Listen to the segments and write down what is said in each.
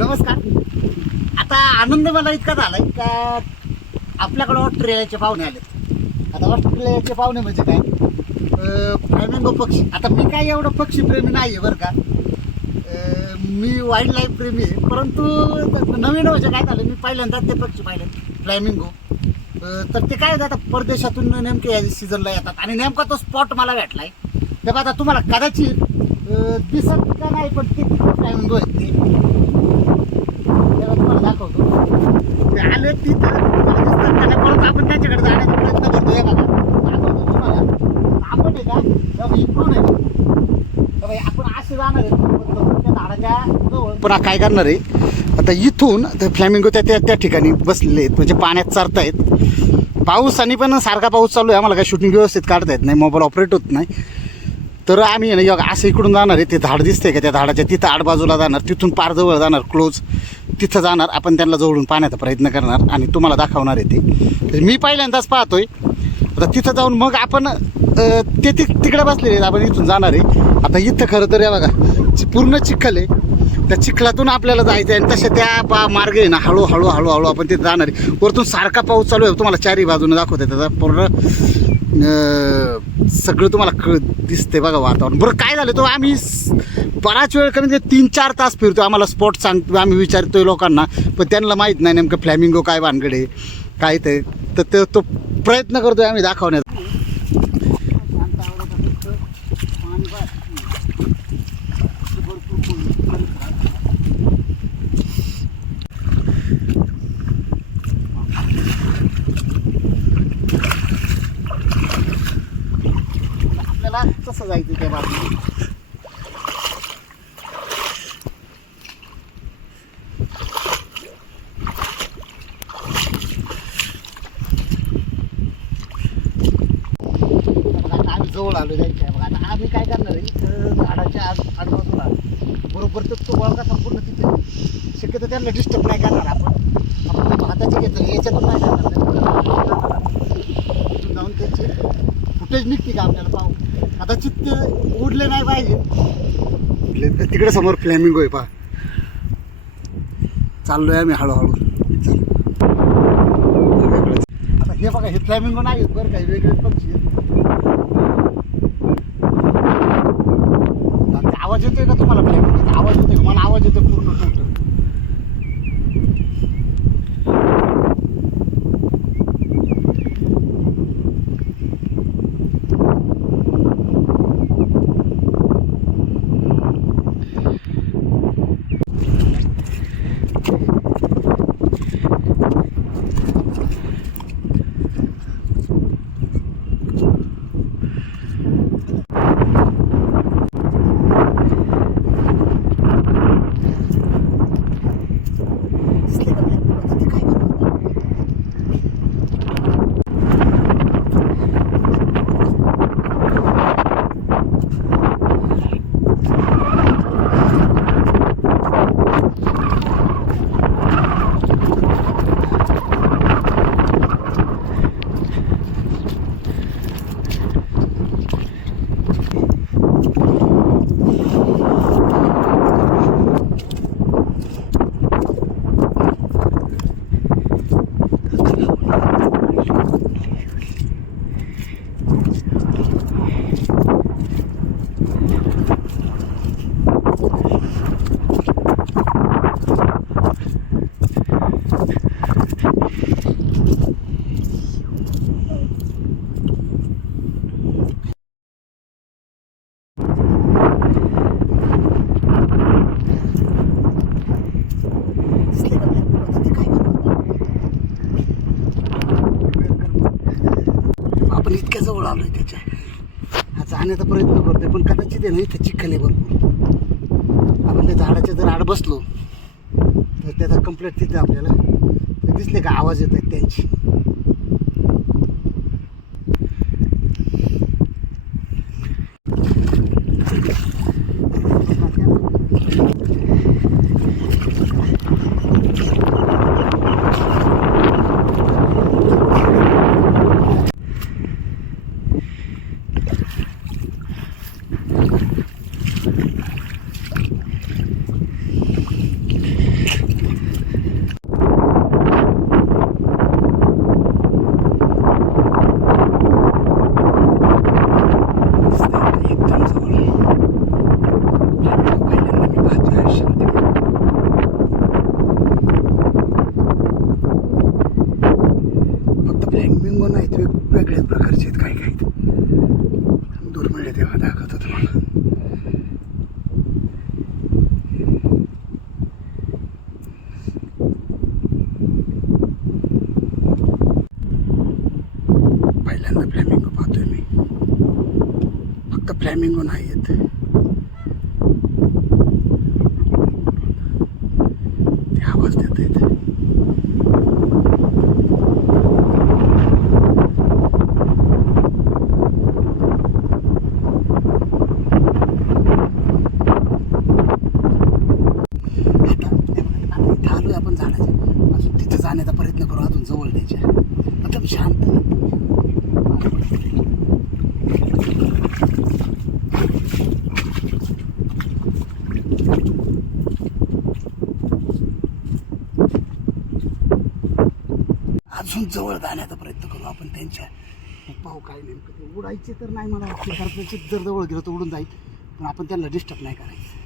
नमस्कार. आता आनंद मला इतका झालाय का आपल्याकडे ऑस्ट्रेलियाचे पाहुणे आलेत. आता ऑस्ट्रेलियाचे पाहुणे म्हणजे काय, फ्लॅमिंगो पक्षी. आता मी काय एवढं पक्षीप्रेमी नाही आहे बरं का, मी वाईल्ड लाईफ प्रेमी आहे. परंतु नवीन म्हणजे काय झालं, मी पहिल्यांदाच ते पक्षी पाहिले फ्लॅमिंगो. तर ते काय होतं, आता परदेशातून नेमके या सीझनला येतात आणि नेमका तो स्पॉट मला भेटला आहे. तेव्हा आता तुम्हाला कदाचित दिसत का नाही, पण ते फ्लॅमिंगो आहेत ते. तेव्हा तुम्हाला दाखवतो. ते आले तिथं तुम्हाला दिसतात का नाही, परत आपण त्याच्याकडे जाण्याचा प्रयत्न करतो. हे बघा, दाखवतो तुम्हाला. आपण आहे का तेव्हा इकडून आहे तेव्हा आपण असे जाणार आहे त्या झाडाच्या जवळ. पुन्हा काय करणार आहे, आता इथून ते फ्लॅमिंगो त्या ठिकाणी बसलेले आहेत, म्हणजे पाण्यात चरतायत. पाऊस आणि पण सारखा पाऊस चालू आहे, आम्हाला काय शूटिंग व्यवस्थित काढता येत नाही, मोबाईल ऑपरेट होत नाही. तर आम्ही ना असं इकडून जाणार आहे. ते झाड दिसतंय का, त्या झाडाच्या तिथं आडबाजूला जाणार, तिथून पार जवळ जाणार, क्लोज तिथं जाणार. आपण त्यांना जवळून पाहण्याचा प्रयत्न करणार आणि तुम्हाला दाखवणार आहे ते. मी पहिल्यांदाच पाहतोय. आता तिथं जाऊन मग आपण ते तिकडे बसलेले आहेत, आपण इथून जाणार आहे. आता इथं खरं तर या बघा पूर्ण चिखल आहे, त्या चिखलातून आपल्याला जायचं आहे आणि तशा त्या मार्ग आहे ना, हळूहळू आपण तिथे जाणार आहे. वरतून सारखा पाऊस चालू आहे, तुम्हाला चारही बाजूने दाखवते. त्याचा पूर्ण सगळं तुम्हाला दिसते बघा वातावरण. बरं काय झालं, तो आम्ही बराच वेळ कमी 3-4 तास फिरतो. आम्हाला स्पॉट सांगतो, आम्ही विचारतोय लोकांना, पण त्यांना माहीत नाही नेमकं फ्लॅमिंगो काय भानगड आहे काय ते. तर तो प्रयत्न करतोय आम्ही दाखवण्याचा. आपल्याला कसं जायचं त्या बाजूला. जवळ आलो जायचं आहे. बघा आता आम्ही काय करणार आहे, झाडाच्या आजूबाजूला बरोबर तो गोळका संपूर्ण तिथे शक्यतो त्यांना डिस्टर्ब नाही करणार. आपण हाताची घेतली याच्यातून नाही जाणार, तिथून जाऊन त्याची फुटेज निघते का आपल्याला पाहू. आता चित्त उडले नाही पाहिजे. तिकडे समोर फ्लॅमिंगो आहे पहा. चाललोय आम्ही हळूहळू. आता हे बघा, हे फ्लॅमिंगो नाही आहेत बरं, काही वेगळे पक्षी आहेत. आवाज येतोय का तुम्हाला फ्लॅमिंगोचा? आवाज येतोय का? मला आवाज येतोय पूर्ण टोटल. आपण इतक्या जवळ आलोय त्याच्या, हा जाण्याचा प्रयत्न करतोय, पण कदाचित आहे ना इथे चिखल आहे भरपूर. आपण त्या झाडाच्या जर आड बसलो तर त्याचा कंप्लीट तिथे आपल्याला ते दिसले का आवाज येत आहेत त्यांची. वेगवेगळ्या प्रकारचे आहेत, काही काही दुर्मिळ तेव्हा दाखवतो तुम्हाला. पहिल्यांदा फ्लॅमिंगो पाहतोय मी. फक्त फ्लॅमिंगो नाही आहेत, ते आवाज देत आहेत. आता आलोय आपण झाडाच्या अजून तिथे जाण्याचा प्रयत्न करू, अजून जवळ द्यायच्या. एकदम शांत. अजून जवळ जाण्याचा प्रयत्न करू आपण त्यांच्या. पाहू काय नेमकं ते. उडायचे तर नाही मला वाटते, कारण त्याची जर जवळ गेलं तर उडून जाईल, पण आपण त्यांना डिस्टर्ब नाही करायचं.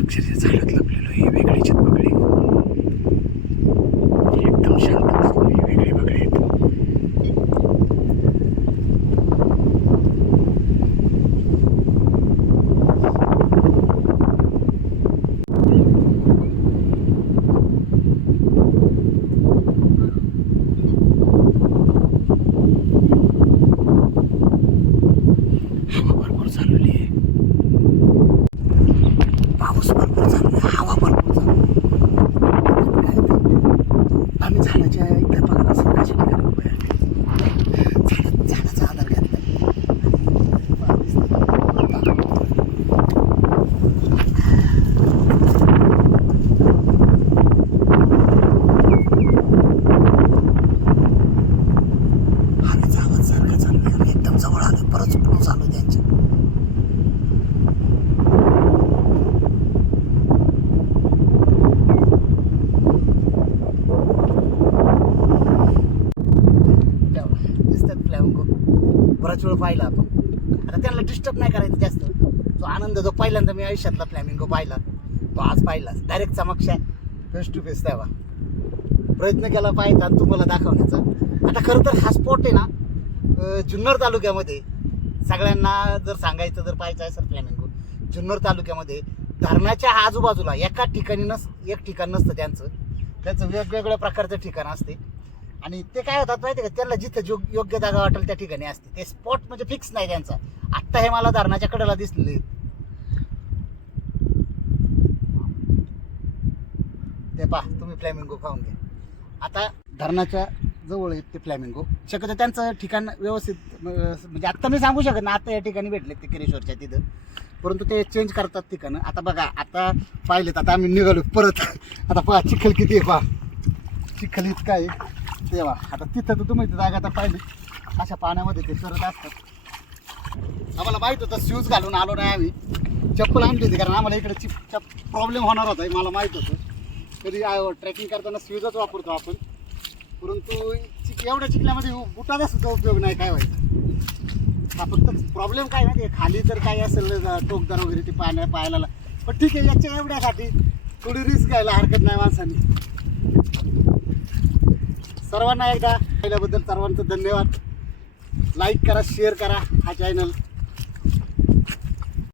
अक्षरशः झाडात लपलेलो हे वेगळीच बगळे. एकदम शांत बसलो. हे वेगळे बगळे आहेत. हवा भरपूर चालवली आहे. पाऊस भरपूर चालू आहे, हवा भरपूर चालू आहे. आम्ही झाडाच्या इतर भागात असं कशा ठिकाणी उभे आहे. झाडाचा आधार घेतला. हवेचा आवाज सारखा चालू आहे. आम्ही एकदम जवळ आलो, परत पुढे चालू त्यांच्या. बराच वेळ पाहिला आपण. आता त्यांना डिस्टर्ब नाही करायचं जास्त. जो आनंद जो पहिल्यांदा मी आयुष्यातला फ्लॅमिंगो पाहिला तो आज पाहिला डायरेक्ट समक्ष फेस टू फेस. तेव्हा प्रयत्न केला पाहिजे आणि तुम्हाला दाखवण्याचा. आता खरं तर हा स्पॉट आहे ना जुन्नर तालुक्यामध्ये. सगळ्यांना जर सांगायचं जर पाहायचं असेल फ्लॅमिंगो जुन्नर तालुक्यामध्ये धरणाच्या आजूबाजूला एका ठिकाणी एक ठिकाण नसतं त्यांचं वेगवेगळ्या प्रकारचं ठिकाण असते. आणि ते काय होतात माहिती आहे का, त्यांना जिथं योग्य जागा वाटेल त्या ठिकाणी असते. ते स्पॉट म्हणजे फिक्स नाही त्यांचा. आत्ता हे मला धरणाच्या कडेला दिसले. ते पहा तुम्ही फ्लॅमिंगो खाऊन घ्या. आता धरणाच्या जवळ आहेत ते फ्लॅमिंगो. शक्यतो त्यांचं ठिकाण व्यवस्थित म्हणजे आत्ता मी सांगू शकत नाही. आता या ठिकाणी भेटले ते किरेश्वरच्या तिथं, परंतु ते चेंज करतात ठिकाणं. आता बघा आता पाहिलेत. आता आम्ही निघालो परत. आता पहा चिखल किती आहे, पहा चिखल इतका आहे तेव्हा. आता तिथं तर तुम्ही जागा आता पाहिली अशा पाण्यामध्ये ते सरत असतात. आम्हाला माहीत होतं शूज घालून आलो नाही आम्ही. चप्पल आणली होती कारण आम्हाला इकडे प्रॉब्लेम होणार होता हे मला माहीत होतं. कधी ट्रेकिंग करताना शूजच वापरतो आपण, परंतु एवढ्या चिखल्यामध्ये बुटाचा सुद्धा उपयोग नाही. काय व्हायचं हा फक्त प्रॉब्लेम काय माहिती आहे, खाली जर काही असेल टोकदार वगैरे ते पाहायला. पण ठीक आहे, याच्या एवढ्यासाठी थोडी रिस्क घ्यायला हरकत नाही माणसांनी. सर्वांना एकदा पाहिल्याबद्दल सर्वांचं धन्यवाद. लाईक करा, शेअर करा हा चॅनल.